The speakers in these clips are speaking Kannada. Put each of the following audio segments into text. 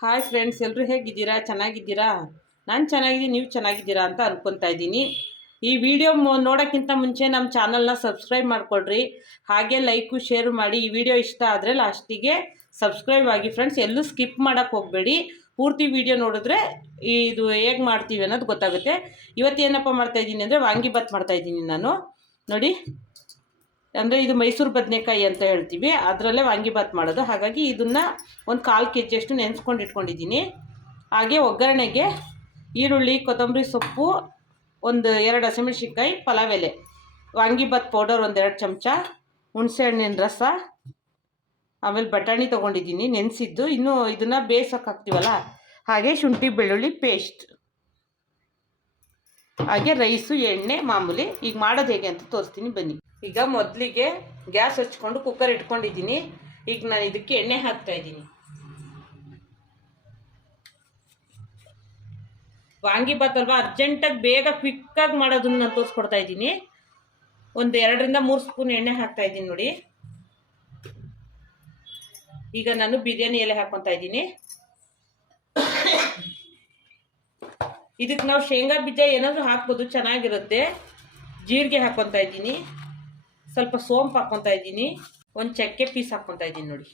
ಹಾಯ್ ಫ್ರೆಂಡ್ಸ್ ಎಲ್ಲರೂ ಹೇಗಿದ್ದೀರಾ? ಚೆನ್ನಾಗಿದ್ದೀರಾ? ನಾನು ಚೆನ್ನಾಗಿದ್ದೀನಿ, ನೀವು ಚೆನ್ನಾಗಿದ್ದೀರಾ ಅಂತ ಅನ್ಕೊತಾ ಇದ್ದೀನಿ. ಈ ವಿಡಿಯೋ ನೋಡೋಕ್ಕಿಂತ ಮುಂಚೆ ನಮ್ಮ ಚಾನಲ್ನ ಸಬ್ಸ್ಕ್ರೈಬ್ ಮಾಡಿಕೊಡ್ರಿ ಹಾಗೆ ಲೈಕು ಶೇರ್ ಮಾಡಿ ಈ ವಿಡಿಯೋ ಇಷ್ಟ ಆದರೆ ಲಾಸ್ಟಿಗೆ ಸಬ್ಸ್ಕ್ರೈಬ್ ಆಗಿ ಫ್ರೆಂಡ್ಸ್ ಎಲ್ಲೂ ಸ್ಕಿಪ್ ಮಾಡೋಕ್ಕೆ ಹೋಗಬೇಡಿ. ಪೂರ್ತಿ ವಿಡಿಯೋ ನೋಡಿದ್ರೆ ಇದು ಹೇಗೆ ಮಾಡ್ತೀವಿ ಅನ್ನೋದು ಗೊತ್ತಾಗುತ್ತೆ. ಇವತ್ತು ಏನಪ್ಪ ಮಾಡ್ತಾಯಿದ್ದೀನಿ ಅಂದರೆ ವಾಂಗಿಬಾತ್ ಮಾಡ್ತಾಯಿದ್ದೀನಿ ನಾನು. ನೋಡಿ. ಅಂದರೆ ಇದು ಮೈಸೂರು ಬದನೆಕಾಯಿ ಅಂತ ಹೇಳ್ತೀವಿ. ಅದರಲ್ಲೇ ವಾಂಗಿಬಾತ್ ಮಾಡೋದು. ಹಾಗಾಗಿ ಇದನ್ನು ಒಂದು ಕಾಲು ಕೆ ಜಿಯಷ್ಟು ನೆನೆಸ್ಕೊಂಡು ಇಟ್ಕೊಂಡಿದ್ದೀನಿ. ಹಾಗೆ ಒಗ್ಗರಣೆಗೆ ಈರುಳ್ಳಿ, ಕೊತ್ತಂಬರಿ ಸೊಪ್ಪು, ಒಂದು ಎರಡು ಹಸಿಮೆಣ್ಸಿನ್ಕಾಯಿ, ಪಲಾವ್ ಎಲೆ. ವಾಂಗಿಬಾತ್ ಪೌಡರ್ ಒಂದೆರಡು ಚಮಚ ಹುಣಸೆಹಣ್ಣಿನ ರಸ, ಆಮೇಲೆ ಬಟಾಣಿ ತೊಗೊಂಡಿದ್ದೀನಿ, ನೆನೆಸಿದ್ದು. ಇನ್ನೂ ಇದನ್ನು ಬೇಯಿಸೋಕೆ ಹಾಕ್ತೀವಲ್ಲ ಹಾಗೆ ಶುಂಠಿ, ಬೆಳ್ಳುಳ್ಳಿ ಪೇಸ್ಟ್. ಹಾಗೆ ರೈಸು, ಎಣ್ಣೆ, ಮಾಮೂಲಿ. ಈಗ ಮಾಡೋದು ಹೇಗೆ ಅಂತ ತೋರಿಸ್ತೀನಿ. ಬನ್ನಿ. ಈಗ ಮೊದಲಿಗೆ ಗ್ಯಾಸ್ ಹಚ್ಕೊಂಡು ಕುಕ್ಕರ್ ಇಟ್ಕೊಂಡಿದ್ದೀನಿ. ಈಗ ನಾನು ಇದಕ್ಕೆ ಎಣ್ಣೆ ಹಾಕ್ತಾ ಇದ್ದೀನಿ. ವಾಂಗಿಭಾತ್ ಅಲ್ವಾ ಅರ್ಜೆಂಟಾಗಿ ಬೇಗ ಕ್ವಿಕ್ಕಾಗಿ ಮಾಡೋದನ್ನ ನಾನು ತೋರಿಸ್ಕೊಡ್ತಾ ಇದ್ದೀನಿ. ಒಂದು ಎರಡರಿಂದ ಮೂರು ಸ್ಪೂನ್ ಎಣ್ಣೆ ಹಾಕ್ತಾ ಇದ್ದೀನಿ ನೋಡಿ. ಈಗ ನಾನು ಬಿರಿಯಾನಿ ಎಲೆ ಹಾಕ್ಕೊತಾ ಇದ್ದೀನಿ. ಇದಕ್ಕೆ ನಾವು ಶೇಂಗಾ ಬೀಜ ಏನಾದರೂ ಹಾಕ್ಬೋದು, ಚೆನ್ನಾಗಿರುತ್ತೆ. ಜೀರಿಗೆ ಹಾಕ್ಕೊತಾ ಇದ್ದೀನಿ. ಸ್ವಲ್ಪ ಸೋಂಪು ಹಾಕ್ಕೊತಾ ಇದ್ದೀನಿ. ಒಂದು ಚಕ್ಕೆ ಪೀಸ್ ಹಾಕ್ಕೊತಾ ಇದ್ದೀನಿ ನೋಡಿ.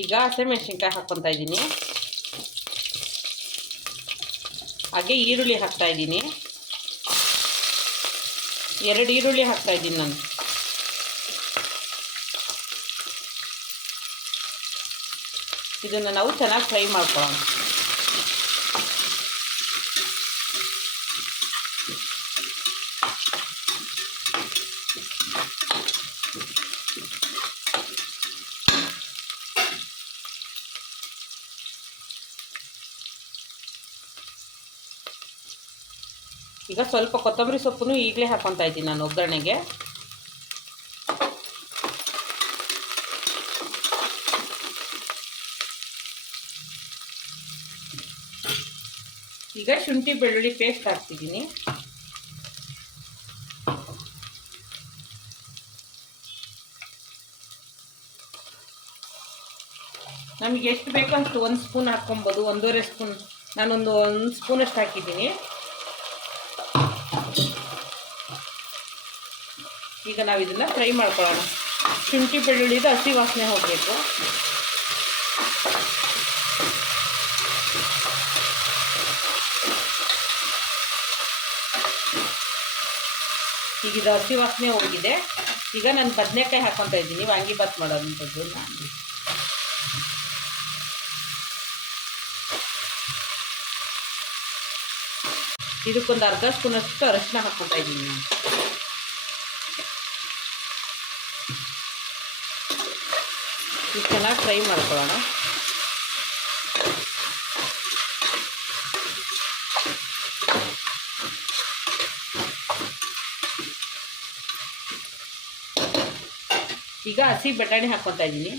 ಈಗ ಹಸಿಮೆಣ್ಸಿನ್ಕಾಯಿ ಹಾಕ್ಕೊತಾ ಇದ್ದೀನಿ. ಹಾಗೆ ಈರುಳ್ಳಿ ಹಾಕ್ತಾ ಇದ್ದೀನಿ. ಎರಡು ಈರುಳ್ಳಿ ಹಾಕ್ತಾ ಇದ್ದೀನಿ ನಾನು. ಇದನ್ನು ನಾವು ಚೆನ್ನಾಗಿ ಫ್ರೈ ಮಾಡ್ಕೊಳ್ಳೋಣ. ಈಗ ಸ್ವಲ್ಪ ಕೊತ್ತಂಬರಿ ಸೊಪ್ಪನ್ನು ಈಗಲೇ ಹಾಕ್ಕೊತಾ ಇದ್ದೀನಿ ನಾನು ಒಗ್ಗರಣೆಗೆ. ಈಗ ಶುಂಠಿ ಬೆಳ್ಳುಳ್ಳಿ ಪೇಸ್ಟ್ ಹಾಕ್ತಿದ್ದೀನಿ. ನಮಗೆ ಎಷ್ಟು ಬೇಕೋ ಅಷ್ಟು ಒಂದು ಸ್ಪೂನ್ ಹಾಕ್ಕೊಬೋದು, ಒಂದೂವರೆ ಸ್ಪೂನ್. ನಾನೊಂದು ಒಂದು ಸ್ಪೂನಷ್ಟು ಹಾಕಿದ್ದೀನಿ. ಈಗ ನಾವು ಇದನ್ನು ಫ್ರೈ ಮಾಡ್ಕೊಳ್ಳೋಣ. ಶುಂಠಿ ಬೆಳ್ಳುಳ್ಳಿದು ಹಸಿ ವಾಸನೆ ಹೋಗಬೇಕು. ಈಗ ಇದು ಹಸಿ ವಾಸನೆ ಹೋಗಿದೆ. ಈಗ ನಾನು ಬದನೆಕಾಯಿ ಹಾಕ್ಕೊತಾ ಇದ್ದೀನಿ. ವಾಂಗಿಬಾತ್ ಮಾಡೋದಂಥದ್ದು ನಾನು ಇದಕ್ಕೊಂದು ಅರ್ಧ ಸ್ಪೂನಷ್ಟು ಅರಶಿನ ಹಾಕ್ಕೊತಾ ಇದ್ದೀನಿ. ನಾನು ಇದು ಚೆನ್ನಾಗಿ ಫ್ರೈ ಮಾಡ್ಕೊಳ್ಳೋಣ. ಈಗ ಹಸಿ ಬಟಾಣಿ ಹಾಕ್ಕೊತಾ ಇದ್ದೀನಿ.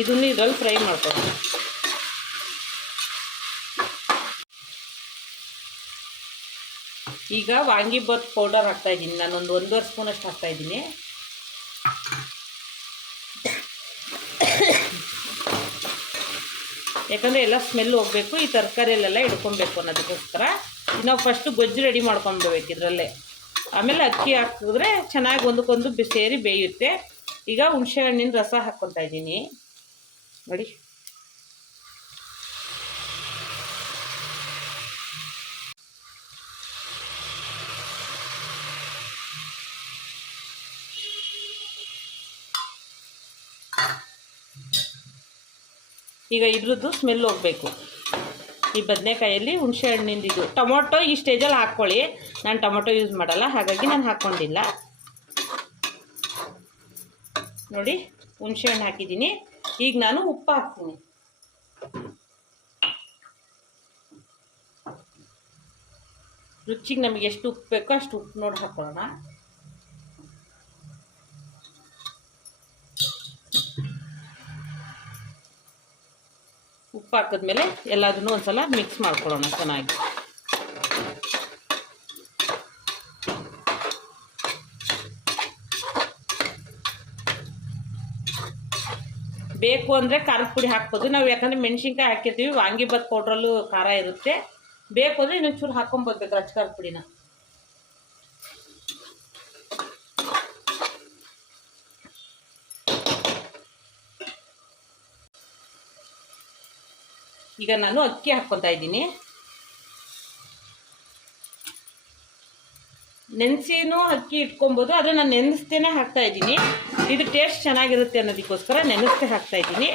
ಇದನ್ನು ಇದರಲ್ಲಿ ಫ್ರೈ ಮಾಡ್ಕೊಳ್ಳೋಣ. ಈಗ ವಾಂಗಿಬಾತ್ ಪೌಡರ್ ಹಾಕ್ತಾ ಇದ್ದೀನಿ. ನಾನೊಂದು ಒಂದೂವರೆ ಸ್ಪೂನಷ್ಟು ಹಾಕ್ತಾ ಇದ್ದೀನಿ. ಯಾಕಂದರೆ ಎಲ್ಲ ಸ್ಮೆಲ್ ಹೋಗಬೇಕು, ಈ ತರಕಾರಿಯಲ್ಲೆಲ್ಲ ಹಿಡ್ಕೊಬೇಕು ಅನ್ನೋದಕ್ಕೋಸ್ಕರ. ನಾವು ಫಸ್ಟು ಗೊಜ್ಜು ರೆಡಿ ಮಾಡ್ಕೊಂಡ್ಬೇಕು ಇದರಲ್ಲೇ. ಆಮೇಲೆ ಅಕ್ಕಿ ಹಾಕಿದ್ರೆ ಚೆನ್ನಾಗಿ ಒಂದಕ್ಕೊಂದು ಸೇರಿ ಬೇಯುತ್ತೆ. ಈಗ ಹುಣಸೆ ಹಣ್ಣಿನ ರಸ ಹಾಕ್ಕೊತಾ ಇದ್ದೀನಿ. ನೋಡಿ. ಈಗ ಇದ್ರದ್ದು ಸ್ಮೆಲ್ ಹೋಗಬೇಕು. ಈ ಬದನೆಕಾಯಲ್ಲಿ ಹುಣಸೆ ಹಣ್ಣಿಂದ ಇದು. ಟೊಮೊಟೊ ಈ ಸ್ಟೇಜಲ್ಲಿ ಹಾಕ್ಕೊಳ್ಳಿ. ನಾನು ಟೊಮೊಟೊ ಯೂಸ್ ಮಾಡಲ್ಲ, ಹಾಗಾಗಿ ನಾನು ಹಾಕ್ಕೊಂಡಿಲ್ಲ. ನೋಡಿ, ಹುಣಸೆ ಹಣ್ಣು ಹಾಕಿದ್ದೀನಿ. ಈಗ ನಾನು ಉಪ್ಪು ಹಾಕ್ತೀನಿ. ರುಚಿಗೆ ನಮಗೆ ಎಷ್ಟು ಉಪ್ಪು ಬೇಕೋ ಅಷ್ಟು ಉಪ್ಪು ನೋಡಿ ಹಾಕ್ಕೊಳ್ಳೋಣ. ಉಪ್ಪು ಹಾಕಿದ್ಮೇಲೆ ಎಲ್ಲದನ್ನು ಒಂದ್ಸಲ ಮಿಕ್ಸ್ ಮಾಡ್ಕೊಳ್ಳೋಣ ಚೆನ್ನಾಗಿ. ಬೇಕು ಅಂದರೆ ಖಾರದ ಪುಡಿ ಹಾಕ್ಬೋದು. ನಾವು ಯಾಕಂದರೆ ಮೆಣಸಿನ್ಕಾಯಿ ಹಾಕಿರ್ತೀವಿ ವಾಂಗಿಬಾತ್ ಪೌಡ್ರಲ್ಲೂ ಖಾರ ಇರುತ್ತೆ. ಬೇಕು ಅಂದರೆ ಇನ್ನೊಂಚೂರು ಹಾಕೊಂಬರ್ಬೇಕು ರಚ್ ಖಾರದ ಪುಡಿನ. ಈಗ ನಾನು ಅಕ್ಕಿ ಹಾಕ್ಕೊತಾ ಇದ್ದೀನಿ. ನೆನೆಸಿನೂ ಅಕ್ಕಿ ಇಟ್ಕೊಬೋದು ಆದರೆ ನಾನು ನೆನೆಸ್ತೇನೆ ಹಾಕ್ತಾ ಇದ್ದೀನಿ. ಇದು ಟೇಸ್ಟ್ ಚೆನ್ನಾಗಿರುತ್ತೆ ಅನ್ನೋದಕ್ಕೋಸ್ಕರ ನೆನೆಸ್ತೇ ಹಾಕ್ತಾ ಇದ್ದೀನಿ.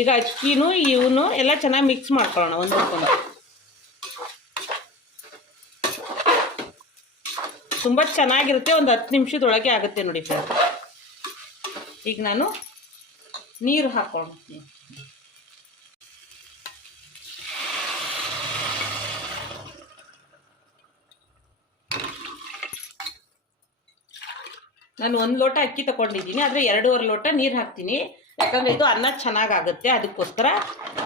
ಈಗ ಅಕ್ಕಿನೂ, ಇವನು ಎಲ್ಲ ಚೆನ್ನಾಗಿ ಮಿಕ್ಸ್ ಮಾಡ್ಕೊಳ್ಳೋಣ ಒಂದಕ್ಕೊಂದು ತುಂಬ ಚೆನ್ನಾಗಿರುತ್ತೆ, ಒಂದು ಹತ್ತು ನಿಮಿಷದೊಳಗೆ ಆಗುತ್ತೆ ನೋಡಿ ಫ್ರೆಂಡ್ಸ್ ಈಗ ನಾನು ನೀರು ಹಾಕ್ಕೊಳ್ತೀನಿ. ನಾನು ಒಂದು ಲೋಟ ಅಕ್ಕಿ ತಗೊಂಡಿದ್ದೀನಿ, ಆದರೆ ಎರಡೂವರೆ ಲೋಟ ನೀರು ಹಾಕ್ತೀನಿ. ಯಾಕಂದರೆ ಇದು ಅನ್ನ ಚೆನ್ನಾಗಾಗುತ್ತೆ, ಅದಕ್ಕೋಸ್ಕರ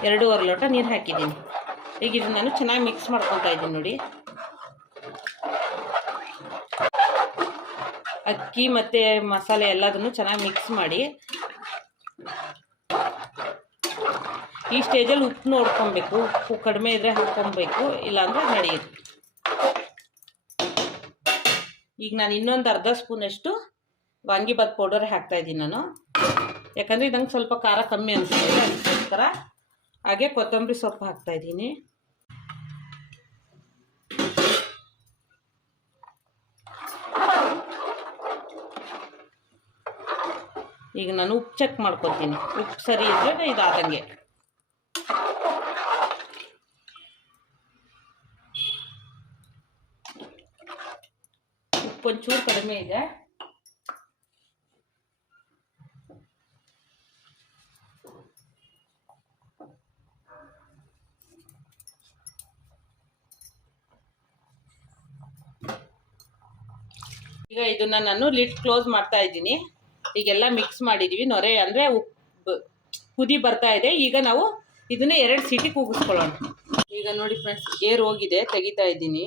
ಎರಡೂವರೆ ಲೋಟ ನೀರು ಹಾಕಿದ್ದೀನಿ. ಈಗ ಇದು ನಾನು ಚೆನ್ನಾಗಿ ಮಿಕ್ಸ್ ಮಾಡ್ಕೊತಾ ಇದ್ದೀನಿ ನೋಡಿ. ಅಕ್ಕಿ ಮತ್ತು ಮಸಾಲೆ ಎಲ್ಲದನ್ನು ಚೆನ್ನಾಗಿ ಮಿಕ್ಸ್ ಮಾಡಿ. ಈ ಸ್ಟೇಜಲ್ಲಿ ಉಪ್ಪು ನೋಡ್ಕೊಬೇಕು, ಉಪ್ಪು ಕಡಿಮೆ ಇದ್ದರೆ ಹಾಕ್ಕೊಬೇಕು ಇಲ್ಲಾಂದ್ರೆ ನಡೆಯುತ್ತೆ. ಈಗ ನಾನು ಇನ್ನೊಂದು ಅರ್ಧ ಸ್ಪೂನಷ್ಟು ವಾಂಗಿಬಾತ್ ಪೌಡರ್ ಹಾಕ್ತಾ ಇದ್ದೀನಿ ನಾನು. ಯಾಕಂದರೆ ಇದಂಗೆ ಸ್ವಲ್ಪ ಖಾರ ಕಮ್ಮಿ ಅನಿಸುತ್ತೆ, ಅದಕ್ಕೋಸ್ಕರ ಹಾಗೆ ಕೊತ್ತಂಬರಿ ಸೊಪ್ಪು ಹಾಕ್ತಾ ಇದ್ದೀನಿ. ಈಗ ನಾನು ಉಪ್ಪು ಚೆಕ್ ಮಾಡ್ಕೊತೀನಿ. ಉಪ್ಪು ಸರಿ ಇದ್ದರೆ ಇದಾದಂಗೆ. ಉಪ್ಪು ಒಂಚೂರು ಕಡಿಮೆ ಇದೆ. ಈಗ ಇದನ್ನ ನಾನು ಲಿಡ್ ಕ್ಲೋಸ್ ಮಾಡ್ತಾ ಇದ್ದೀನಿ. ಈಗೆಲ್ಲ ಮಿಕ್ಸ್ ಮಾಡಿದ್ದೀವಿ ನೊರೆ ಅಂದರೆ ಉಪ್ಪು ಕುದಿ ಬರ್ತಾ ಇದೆ. ಈಗ ನಾವು ಇದನ್ನ ಎರಡು ಸೀಟಿ ಕೂಗಿಸ್ಕೊಳ್ಳೋಣ. ಈಗ ನೋಡಿ ಫ್ರೆಂಡ್ಸ್ ಏರ್ ಹೋಗಿದೆ, ತೆಗಿತಾ ಇದ್ದೀನಿ.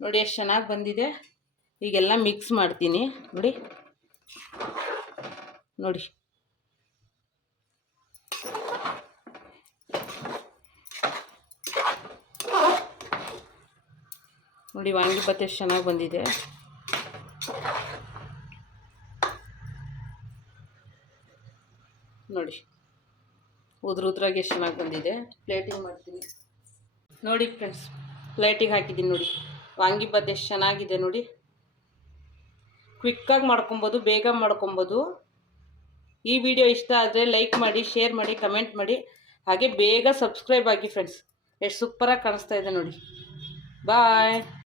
ನೋಡಿ ಎಷ್ಟು ಚೆನ್ನಾಗಿ ಬಂದಿದೆ. ಈಗೆಲ್ಲ ಮಿಕ್ಸ್ ಮಾಡ್ತೀನಿ. ನೋಡಿ. ನೋಡಿ. ನೋಡಿ ವಾಂಗಿಭಾತ್ ಎಷ್ಟು ಚೆನ್ನಾಗಿ ಬಂದಿದೆ. ನೋಡಿ, ಉದ್ರ ಉದ್ರಾಗಿ ಎಷ್ಟು ಚೆನ್ನಾಗಿ ಬಂದಿದೆ. ಪ್ಲೇಟಿಂಗ್ ಮಾಡ್ತೀನಿ. ನೋಡಿ ಫ್ರೆಂಡ್ಸ್ ಪ್ಲೇಟಿಗೆ ಹಾಕಿದ್ದೀನಿ ನೋಡಿ. ವಾಂಗಿಭಾತ್ ಎಷ್ಟು ಚೆನ್ನಾಗಿದೆ ನೋಡಿ. ಕ್ವಿಕ್ಕಾಗಿ ಮಾಡ್ಕೊಬೋದು, ಬೇಗ ಮಾಡ್ಕೊಬೋದು. ಈ ವಿಡಿಯೋ ಇಷ್ಟ ಆದರೆ ಲೈಕ್ ಮಾಡಿ ಶೇರ್ ಮಾಡಿ ಕಮೆಂಟ್ ಮಾಡಿ. ಹಾಗೆ ಬೇಗ ಸಬ್ಸ್ಕ್ರೈಬ್ ಆಗಿ ಫ್ರೆಂಡ್ಸ್ ಎಷ್ಟು ಸೂಪರಾಗಿ ಕಾಣಿಸ್ತಾ ಇದೆ ನೋಡಿ. ಬಾಯ್